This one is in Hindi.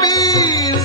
20